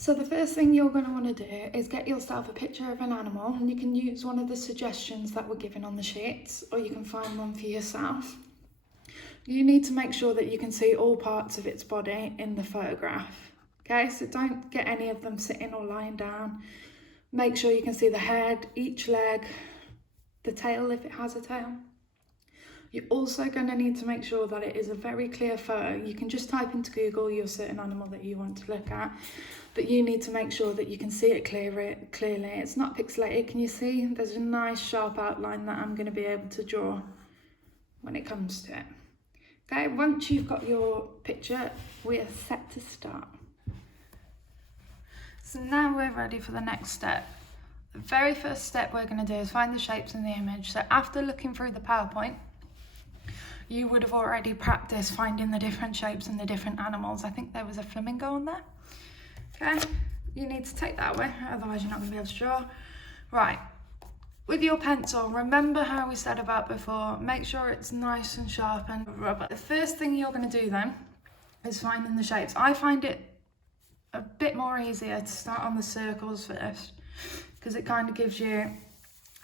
So the first thing you're going to want to do is get yourself a picture of an animal, and you can use one of the suggestions that were given on the sheets, or you can find one for yourself. You need to make sure that you can see all parts of its body in the photograph. Okay, so don't get any of them sitting or lying down. Make sure you can see the head, each leg, the tail if it has a tail. You're also going to need to make sure that it is a very clear photo. You can just type into Google your certain animal that you want to look at, but you need to make sure that you can see it clearly. It's not pixelated. Can you see? There's a nice sharp outline that I'm going to be able to draw when it comes to it. Okay, once you've got your picture, we are set to start. So now we're ready for the next step. The very first step we're going to do is find the shapes in the image. So after looking through the PowerPoint, you would have already practiced finding the different shapes and the different animals. I think there was a flamingo on there. Okay, you need to take that away, otherwise you're not going to be able to draw. Right, with your pencil, remember how we said about before, make sure it's nice and sharp and rubber. The first thing you're going to do then is finding the shapes. I find it a bit more easier to start on the circles first, because it kind of gives you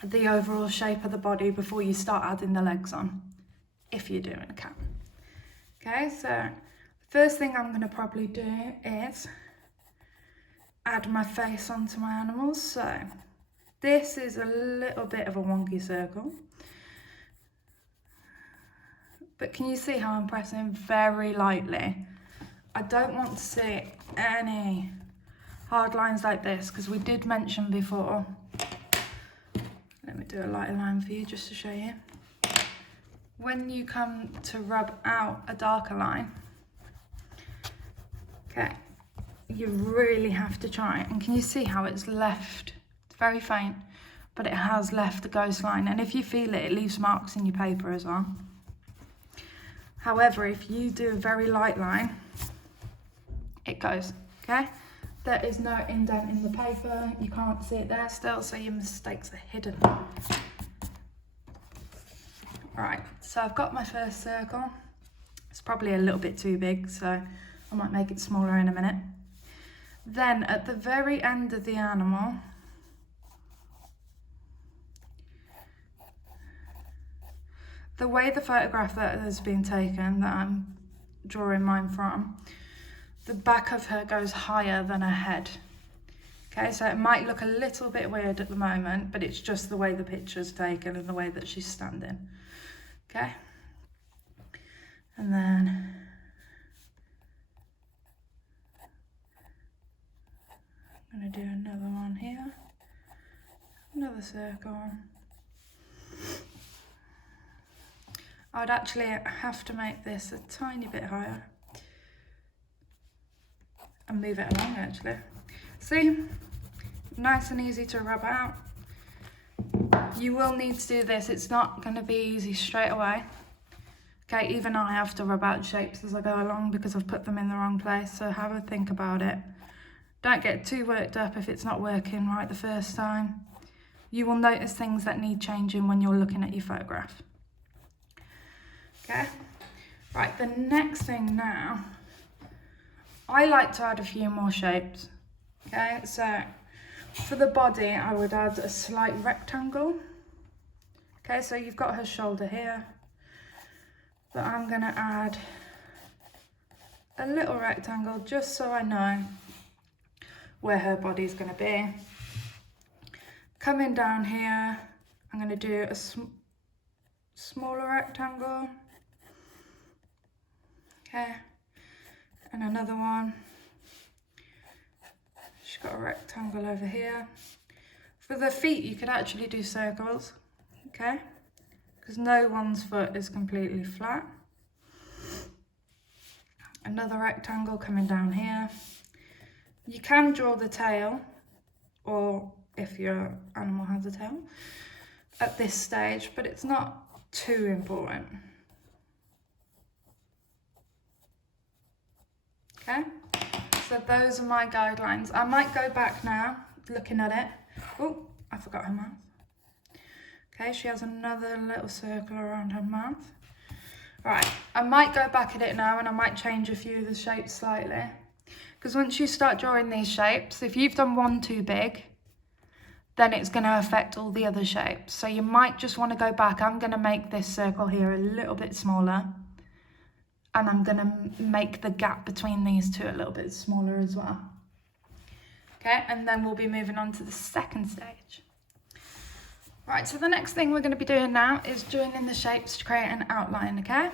the overall shape of the body before you start adding the legs on, if you're doing a cat. Okay, so the first thing I'm going to probably do is add my face onto my animals. So this is a little bit of a wonky circle, but can you see how I'm pressing very lightly? I don't want to see any hard lines like this, because we did mention before. Let me do a lighter line for you just to show you. When you come to rub out a darker line, okay, you really have to try it. And can you see how it's left? It's very faint, but it has left the ghost line. And if you feel it, it leaves marks in your paper as well. However, if you do a very light line, it goes, okay? There is no indent in the paper. You can't see it there still, so your mistakes are hidden. Right, so I've got my first circle. It's probably a little bit too big, so I might make it smaller in a minute. Then at the very end of the animal, the way the photograph that has been taken, that I'm drawing mine from, the back of her goes higher than her head. Okay, so it might look a little bit weird at the moment, but it's just the way the picture's taken and the way that she's standing. Okay, and then I'm going to do another one here, another circle. I would actually have to make this a tiny bit higher and move it along actually. See, nice and easy to rub out. You will need to do this, it's not going to be easy straight away. Okay, even I have to rub out shapes as I go along because I've put them in the wrong place, so have a think about it. Don't get too worked up if it's not working right the first time. You will notice things that need changing when you're looking at your photograph. Okay, right, the next thing now, I like to add a few more shapes. Okay, so for the body, I would add a slight rectangle. Okay, so you've got her shoulder here, but I'm gonna add a little rectangle just so I know where her body's gonna be. Coming down here, I'm gonna do a smaller rectangle. Okay, and another one. She's got a rectangle over here. For the feet, you could actually do circles, okay? Because no one's foot is completely flat. Another rectangle coming down here. You can draw the tail, or if your animal has a tail, at this stage, but it's not too important. Okay? So those are my guidelines. I might go back now, looking at it. Oh, I forgot her mouth. Okay, she has another little circle around her mouth. Right, I might go back at it now and I might change a few of the shapes slightly. because once you start drawing these shapes, if you've done one too big, then it's going to affect all the other shapes. So you might just want to go back. I'm going to make this circle here a little bit smaller, and I'm going to make the gap between these two a little bit smaller as well. Okay, and then we'll be moving on to the second stage. Right, so the next thing we're going to be doing now is joining the shapes to create an outline, okay?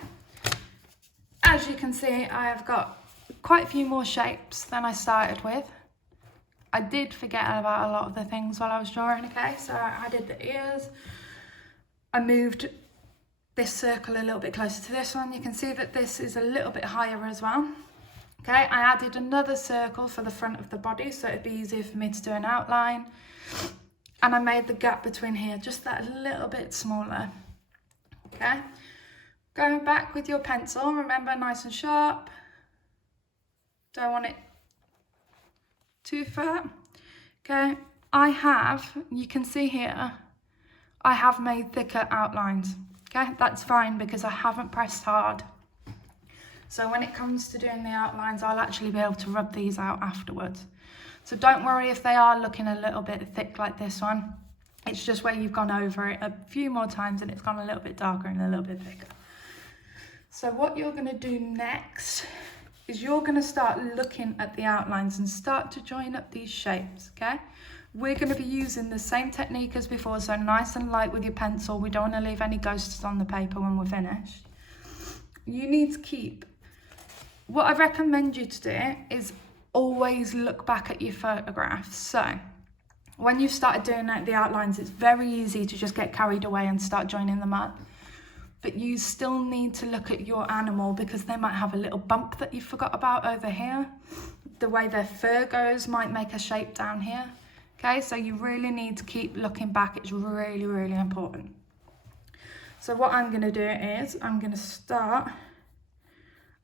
As you can see, I have got quite a few more shapes than I started with. I did forget about a lot of the things while I was drawing, okay? So I did the ears. I moved this circle a little bit closer to this one. You can see that this is a little bit higher as well. Okay, I added another circle for the front of the body so it'd be easier for me to do an outline. And I made the gap between here just that little bit smaller. Okay, going back with your pencil, remember, nice and sharp. Don't want it too far. Okay, you can see here, I have made thicker outlines. Okay, that's fine because I haven't pressed hard. So when it comes to doing the outlines, I'll actually be able to rub these out afterwards. So don't worry if they are looking a little bit thick like this one. It's just where you've gone over it a few more times and it's gone a little bit darker and a little bit thicker. So what you're going to do next is you're going to start looking at the outlines and start to join up these shapes, okay? We're going to be using the same technique as before, so nice and light with your pencil. We don't want to leave any ghosts on the paper when we're finished. You need to keep, what I recommend you to do is always look back at your photographs. So when you've started doing the outlines, it's very easy to just get carried away and start joining them up. But you still need to look at your animal because they might have a little bump that you forgot about over here. The way their fur goes might make a shape down here. Okay, so you really need to keep looking back. It's really, really important. So what I'm going to do is I'm going to start.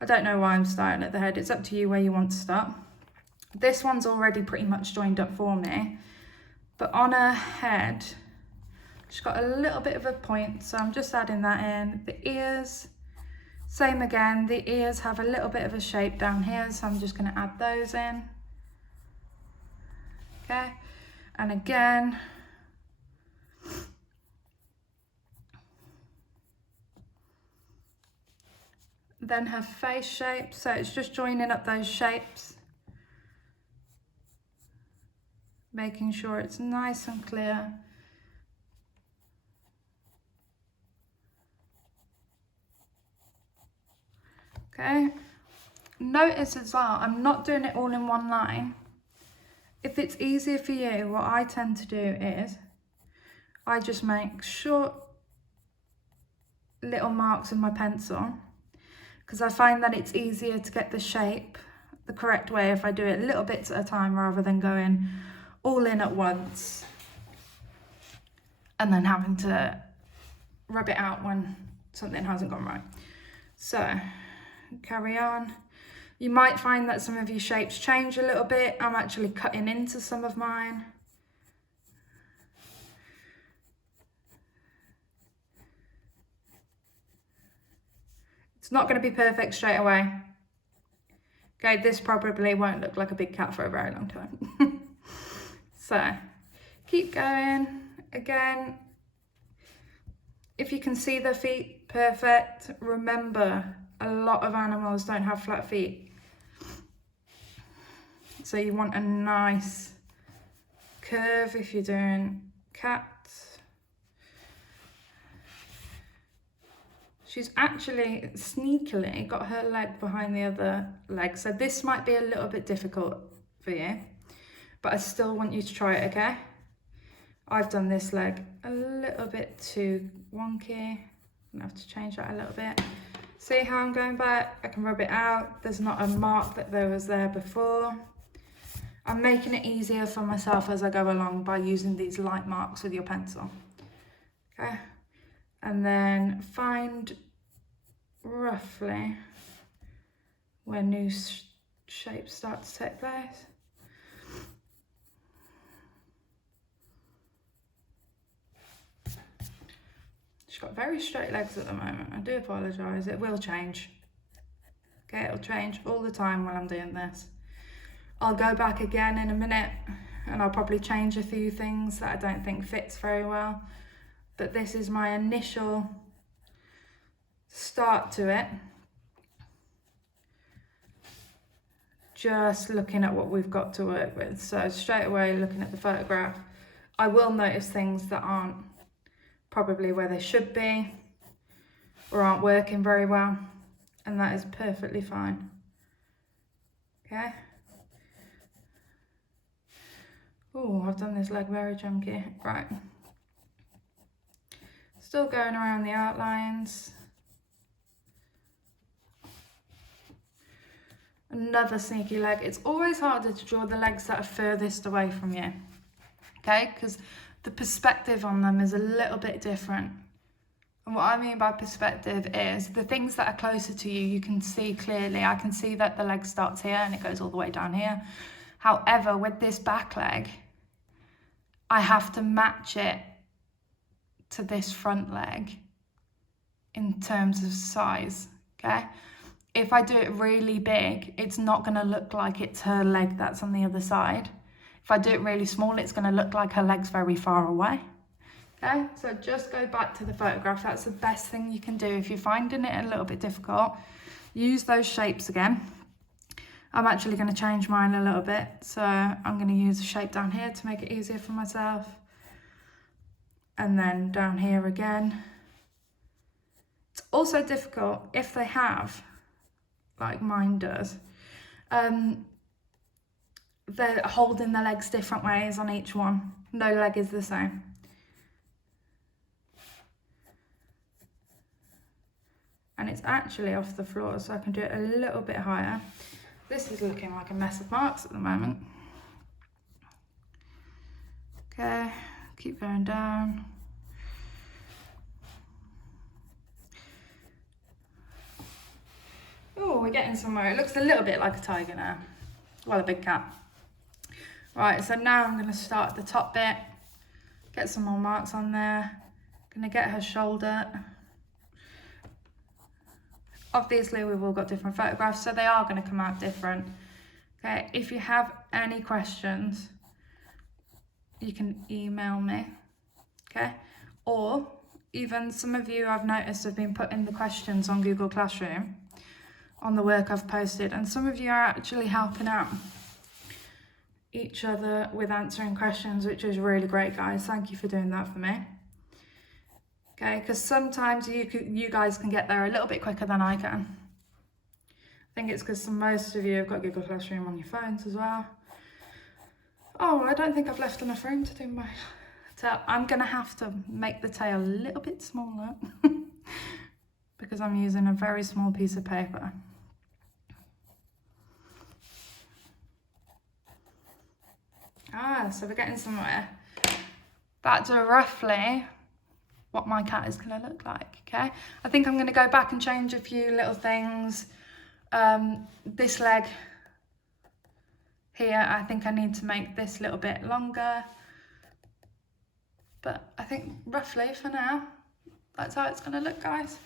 I don't know why I'm starting at the head. It's up to you where you want to start. This one's already pretty much joined up for me. But on her head, she's got a little bit of a point, so I'm just adding that in. The ears, same again. The ears have a little bit of a shape down here, so I'm just going to add those in. Okay, and again. Then her face shape, so it's just joining up those shapes. Making sure it's nice and clear. Okay, notice as well, I'm not doing it all in one line. If it's easier for you, what I tend to do is I just make short little marks with my pencil because I find that it's easier to get the shape the correct way if I do it little bits at a time rather than going all in at once and then having to rub it out when something hasn't gone right. So carry on. You might find that some of your shapes change a little bit. I'm actually cutting into some of mine. It's not going to be perfect straight away. Okay, this probably won't look like a big cat for a very long time. So keep going. Again, if you can see the feet, perfect. Remember, a lot of animals don't have flat feet. So you want a nice curve if you're doing cats. She's actually sneakily got her leg behind the other leg. So this might be a little bit difficult for you, but I still want you to try it, okay? I've done this leg a little bit too wonky. I'm gonna have to change that a little bit. See how I'm going back? I can rub it out. There's not a mark that there was there before. I'm making it easier for myself as I go along by using these light marks with your pencil. Okay, and then find roughly where new shapes start to take place. She's got very straight legs at the moment. I do apologise. It will change. Okay, it'll change all the time while I'm doing this. I'll go back again in a minute and I'll probably change a few things that I don't think fits very well. But this is my initial start to it. Just looking at what we've got to work with. So straight away looking at the photograph, I will notice things that aren't probably where they should be or aren't working very well, and that is perfectly fine. Okay. Oh, I've done this leg very chunky. Right. Still going around the outlines. Another sneaky leg. It's always harder to draw the legs that are furthest away from you, okay? Because the perspective on them is a little bit different. And what I mean by perspective is the things that are closer to you, you can see clearly. I can see that the leg starts here and it goes all the way down here. However, with this back leg, I have to match it to this front leg in terms of size, okay? If I do it really big, it's not going to look like it's her leg that's on the other side. If I do it really small, it's going to look like her leg's very far away. Okay, so just go back to the photograph. That's the best thing you can do. If you're finding it a little bit difficult, use those shapes again. I'm actually going to change mine a little bit. So I'm going to use a shape down here to make it easier for myself. And then down here again. It's also difficult if they have, like mine does, they're holding the legs different ways on each one. No leg is the same. And it's actually off the floor, so I can do it a little bit higher. This is looking like a mess of marks at the moment. Okay, keep going down. Oh, we're getting somewhere. It looks a little bit like a tiger now. Well, a big cat. Right, so now I'm going to start at the top bit. Get some more marks on there. Going to get her shoulder. Obviously, we've all got different photographs, so they are going to come out different. Okay, if you have any questions, you can email me. Okay, or even some of you I've noticed have been putting the questions on Google Classroom on the work I've posted, and some of you are actually helping out each other with answering questions, which is really great, guys. Thank you for doing that for me. Okay, because sometimes you guys can get there a little bit quicker than I can. I think it's because most of you have got Google Classroom on your phones as well. Oh, I don't think I've left enough room to do my tail. I'm going to have to make the tail a little bit smaller because I'm using a very small piece of paper. So we're getting somewhere. That's roughly what my cat is going to look like, okay? I think I'm going to go back and change a few little things. This leg here, I think I need to make this little bit longer. But I think roughly for now, that's how it's going to look, guys.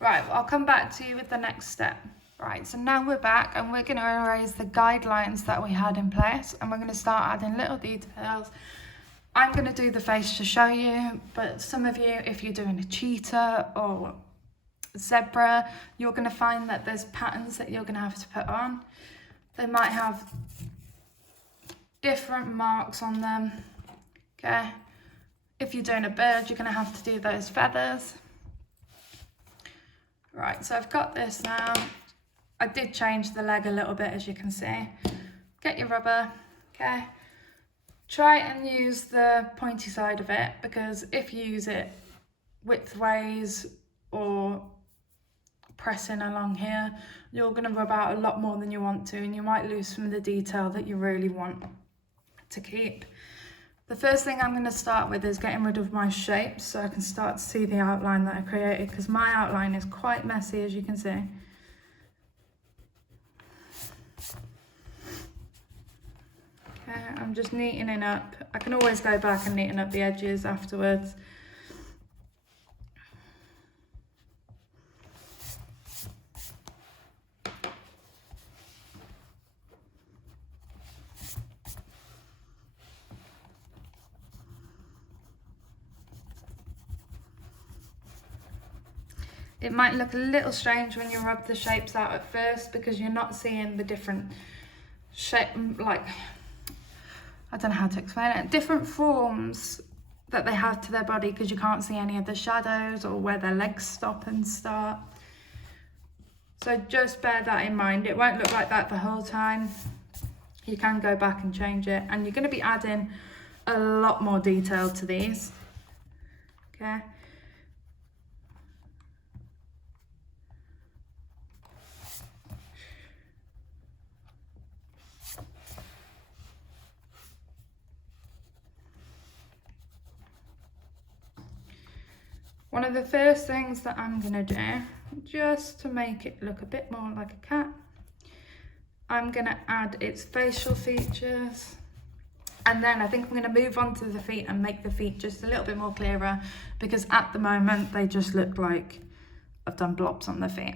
Right, well, I'll come back to you with the next step. Right, so now we're back and we're going to erase the guidelines that we had in place and we're going to start adding little details. I'm going to do the face to show you, but some of you, if you're doing a cheetah or zebra, you're going to find that there's patterns that you're going to have to put on. They might have different marks on them, okay? If you're doing a bird, you're going to have to do those feathers. Right, so I've got this now. I did change the leg a little bit, as you can see. Get your rubber, okay? Try and use the pointy side of it, because if you use it widthways or pressing along here, you're going to rub out a lot more than you want to, and you might lose some of the detail that you really want to keep. The first thing I'm going to start with is getting rid of my shapes so I can start to see the outline that I created, because my outline is quite messy, as you can see. Okay, I'm just neatening up. I can always go back and neaten up the edges afterwards. It might look a little strange when you rub the shapes out at first because you're not seeing the different shape, like, I don't know how to explain it, different forms that they have to their body because you can't see any of the shadows or where their legs stop and start. So just bear that in mind. It won't look like that the whole time. You can go back and change it, and you're going to be adding a lot more detail to these. Okay. One of the first things that I'm going to do, just to make it look a bit more like a cat, I'm going to add its facial features. And then I think I'm going to move on to the feet and make the feet just a little bit more clearer, because at the moment they just look like I've done blobs on the feet.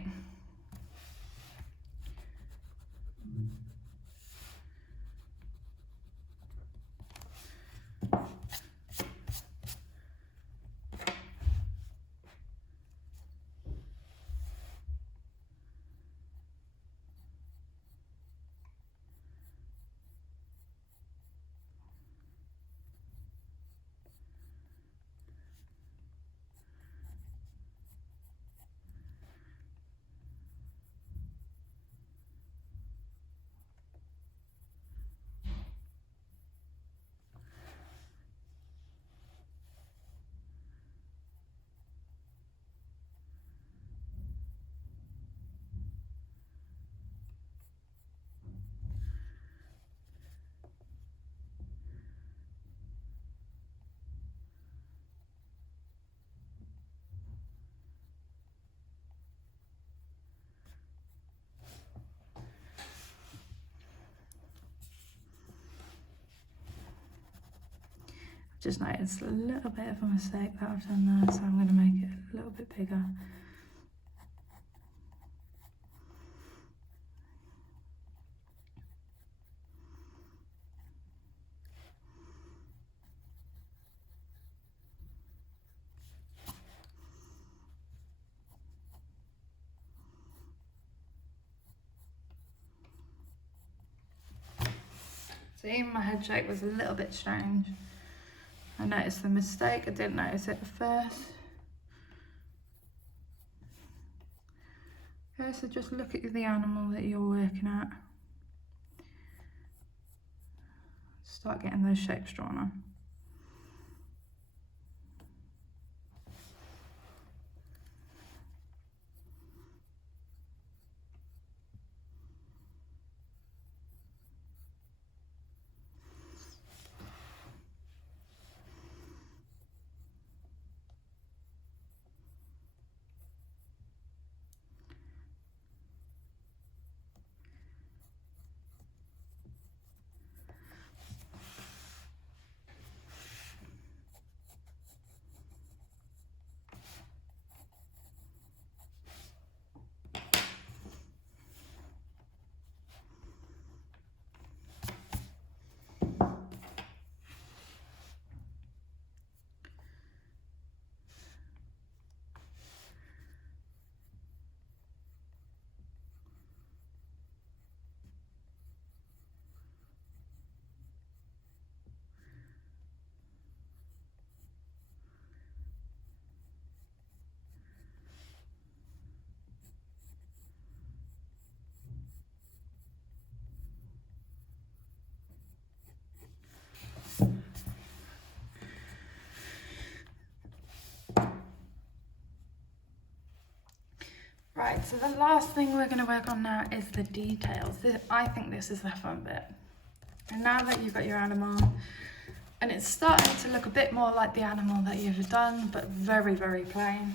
Just noticed a little bit of a mistake that I've done there, so I'm going to make it a little bit bigger. See, my head shape was a little bit strange. I noticed the mistake, I didn't notice it at first. Okay, so just look at the animal that you're working at. Start getting those shapes drawn on. Right, so the last thing we're going to work on now is the details. I think this is the fun bit. And now that you've got your animal, and it's starting to look a bit more like the animal that you've done, but very, very plain,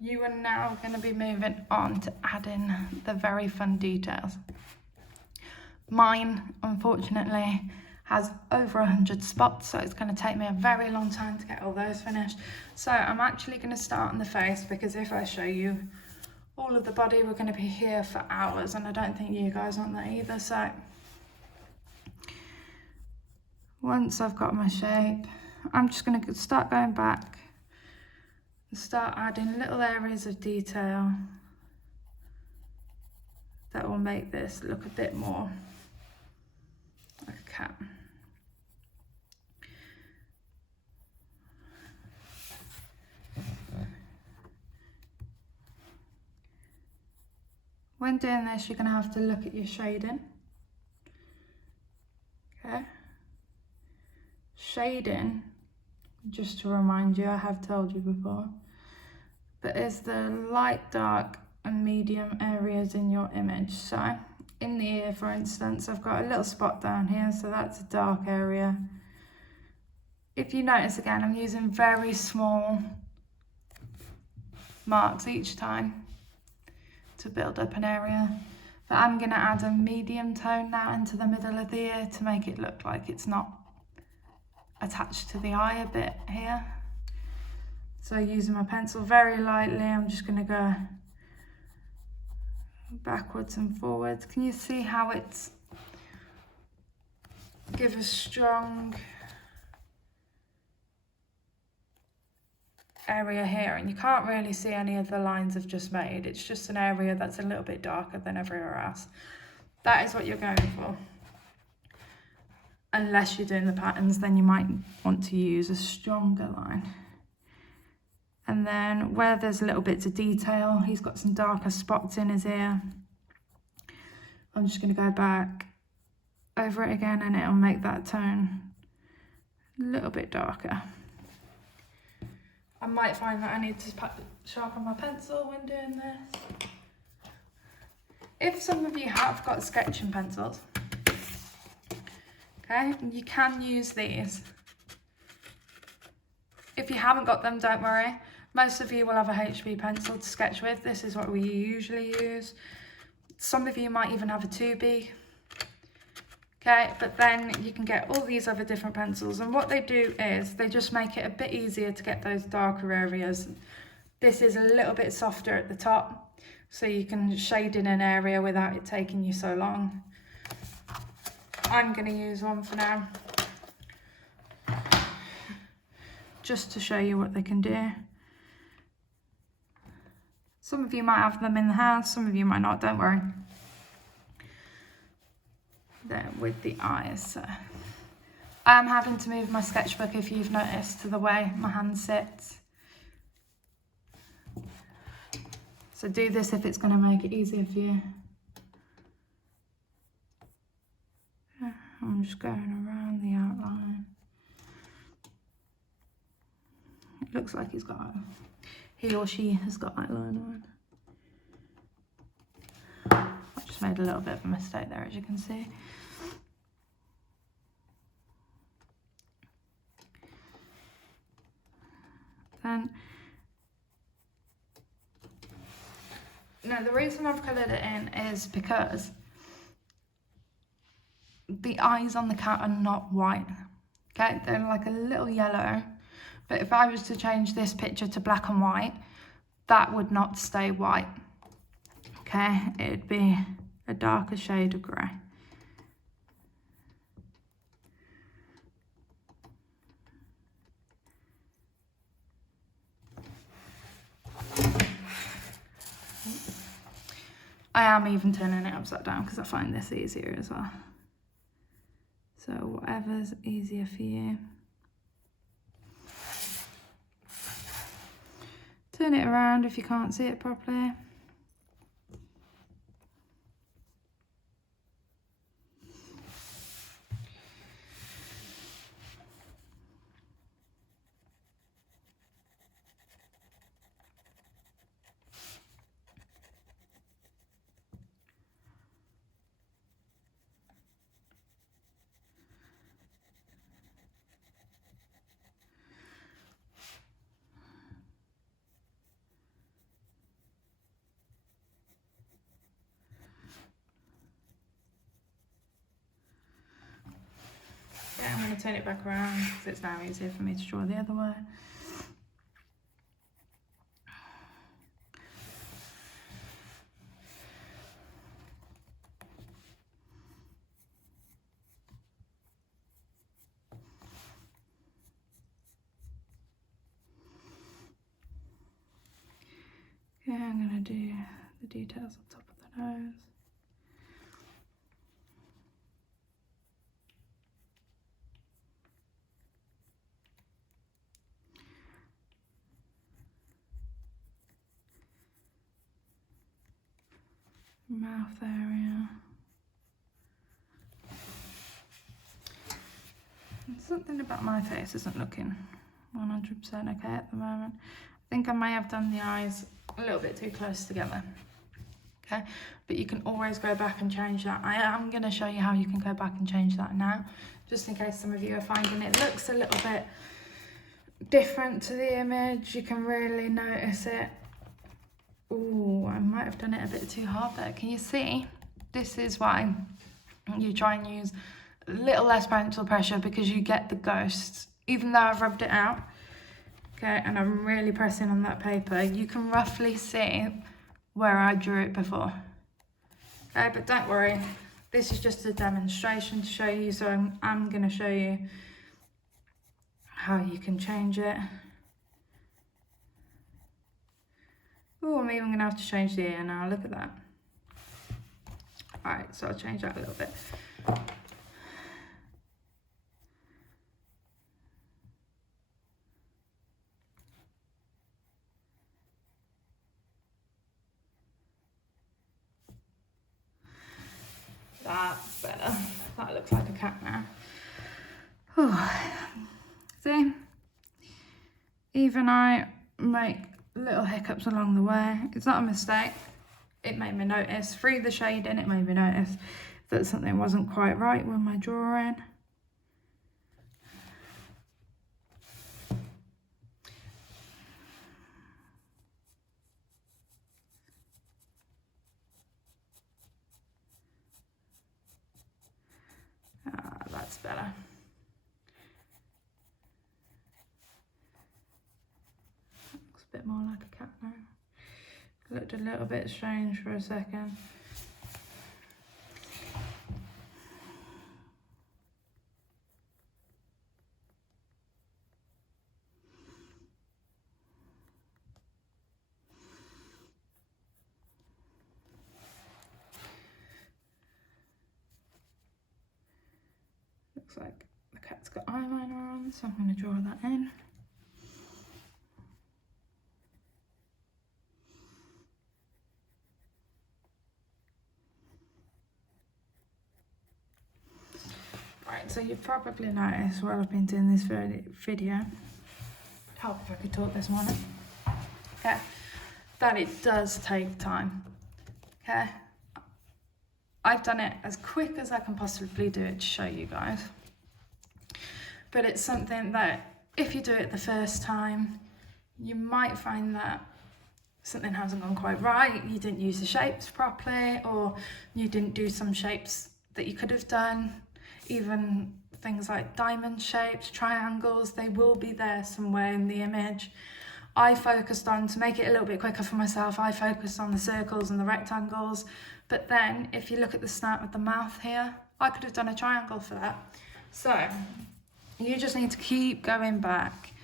you are now going to be moving on to adding the very fun details. Mine, unfortunately, has over 100 spots, so it's going to take me a very long time to get all those finished. So I'm actually going to start on the face, because if I show you all of the body, we're going to be here for hours, and I don't think you guys want that either. So once I've got my shape, I'm just going to start going back Start adding little areas of detail that will make this look a bit more like a cat. When doing this, you're going to have to look at your shading. Okay. Shading, just to remind you, I have told you before, but is the light, dark and medium areas in your image. So in the ear, for instance, I've got a little spot down here, so that's a dark area. If you notice again, I'm using very small marks each time to build up an area. But I'm going to add a medium tone now into the middle of the ear to make it look like it's not attached to the eye a bit here. So using my pencil very lightly, I'm just going to go backwards and forwards. Can you see how it's give a strong area here, and you can't really see any of the lines I've just made. It's just an area that's a little bit darker than everywhere else. That is what you're going for. Unless you're doing the patterns, then you might want to use a stronger line. And then where there's little bits of detail, he's got some darker spots in his ear. I'm just going to go back over it again, and it'll make that tone a little bit darker. I might find that I need to sharpen my pencil when doing this. If some of you have got sketching pencils, okay, you can use these. If you haven't got them, don't worry. Most of you will have a HB pencil to sketch with. This is what we usually use. Some of you might even have a 2B. Okay, but then you can get all these other different pencils, and what they do is they just make it a bit easier to get those darker areas. This is a little bit softer at the top, so you can shade in an area without it taking you so long. I'm going to use one for now, just to show you what they can do. Some of you might have them in the house, some of you might not, don't worry. There with the eyes. So I am having to move my sketchbook, if you've noticed, to the way my hand sits. So do this if it's going to make it easier for you. I'm just going around the outline. It looks like he or she has got eyeliner on. I just made a little bit of a mistake there, as you can see. Then, now the reason I've coloured it in is because the eyes on the cat are not white. Okay, they're like a little yellow. But if I was to change this picture to black and white, that would not stay white. Okay, it'd be a darker shade of grey. I am even turning it upside down because I find this easier as well. So whatever's easier for you. Turn it around if you can't see it properly. I'm going to turn it back around because it's now easier for me to draw the other way. Okay, I'm going to do the details on top of the nose. Mouth area. Something about my face isn't looking 100% okay at the moment. I think I may have done the eyes a little bit too close together. Okay, but you can always go back and change that. I am going to show you how you can go back and change that now, just in case some of you are finding it looks a little bit different to the image. You can really notice it. Oh, I might have done it a bit too hard there. Can you see? This is why you try and use a little less pencil pressure, because you get the ghosts. Even though I've rubbed it out, okay, and I'm really pressing on that paper, you can roughly see where I drew it before. Okay, but don't worry, this is just a demonstration to show you, so I'm going to show you how you can change it. Oh, I'm even going to have to change the ear now, look at that. Alright, so I'll change that a little bit. That's better. That looks like a cat now. Oh. See? Even I make little hiccups along the way. It's not a mistake. It made me notice. Through the shading, it made me notice that something wasn't quite right with my drawing. That's better. Looks a bit more like a cat now. It looked a little bit strange for a second. Looks like the cat's got eyeliner on, so I'm going to draw that in. Right, so you've probably noticed while I've been doing this video, help if I could talk this morning, okay, that it does take time, okay. I've done it as quick as I can possibly do it to show you guys. But it's something that if you do it the first time, you might find that something hasn't gone quite right, you didn't use the shapes properly, or you didn't do some shapes that you could have done. Even things like diamond shapes, triangles, they will be there somewhere in the image. I focused on, to make it a little bit quicker for myself, I focused on the circles and the rectangles. But then if you look at the snout with the mouth here, I could have done a triangle for that. So you just need to keep going back,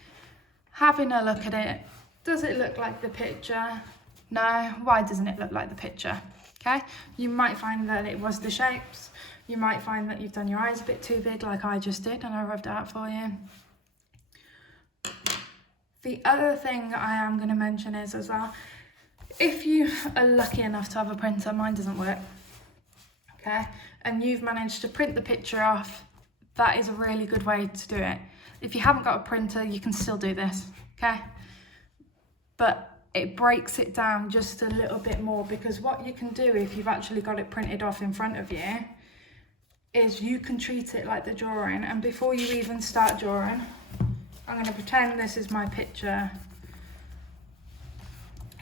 having a look at it. Does it look like the picture? No. Why doesn't it look like the picture? Okay, you might find that it was the shapes. You might find that you've done your eyes a bit too big, like I just did, and I rubbed it out for you. The other thing I am going to mention is as well, if you are lucky enough to have a printer, mine doesn't work, okay, and you've managed to print the picture off, that is a really good way to do it. If you haven't got a printer, you can still do this, okay, but it breaks it down just a little bit more, because what you can do if you've actually got it printed off in front of you is you can treat it like the drawing, and before you even start drawing, I'm going to pretend this is my picture.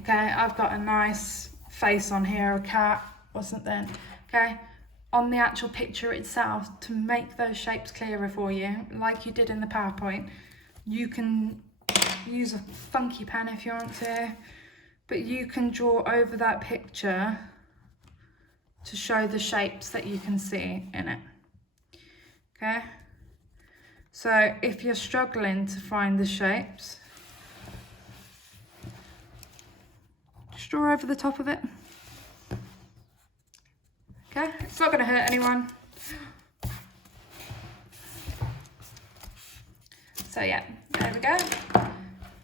Okay, I've got a nice face on here, a cat or something. Okay, on the actual picture itself, to make those shapes clearer for you, like you did in the PowerPoint, you can use a funky pen if you want to, but you can draw over that picture to show the shapes that you can see in it. Okay, so if you're struggling to find the shapes, just Just draw over the top of it. Okay, it's not going to hurt anyone. So yeah, there we go.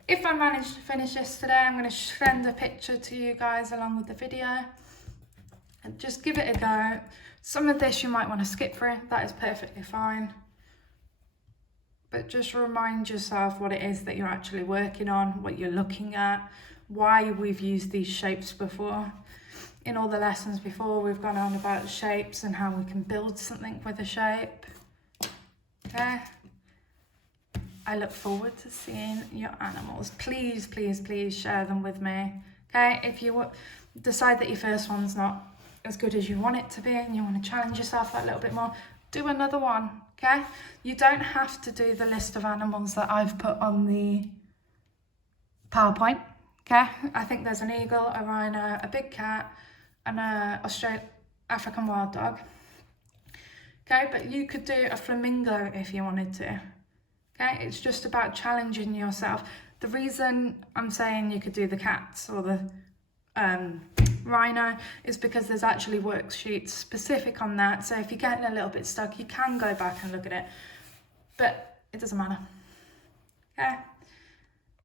If I manage to finish this today, I'm going to send a picture to you guys along with the video. And just give it a go. Some of this you might want to skip through, that is perfectly fine. But just remind yourself what it is that you're actually working on, what you're looking at, why we've used these shapes before. In all the lessons before, we've gone on about shapes and how we can build something with a shape. Okay. I look forward to seeing your animals. Please, please, please share them with me. Okay, if you decide that your first one's not as good as you want it to be and you want to challenge yourself that little bit more, do another one. Okay, you don't have to do the list of animals that I've put on the PowerPoint. Okay, I think there's an eagle, a rhino, a big cat, and a African wild dog. Okay, but you could do a flamingo if you wanted to. Okay, it's just about challenging yourself. The reason I'm saying you could do the cats or the rhino is because there's actually worksheets specific on that. So if you're getting a little bit stuck, you can go back and look at it, but it doesn't matter. Okay.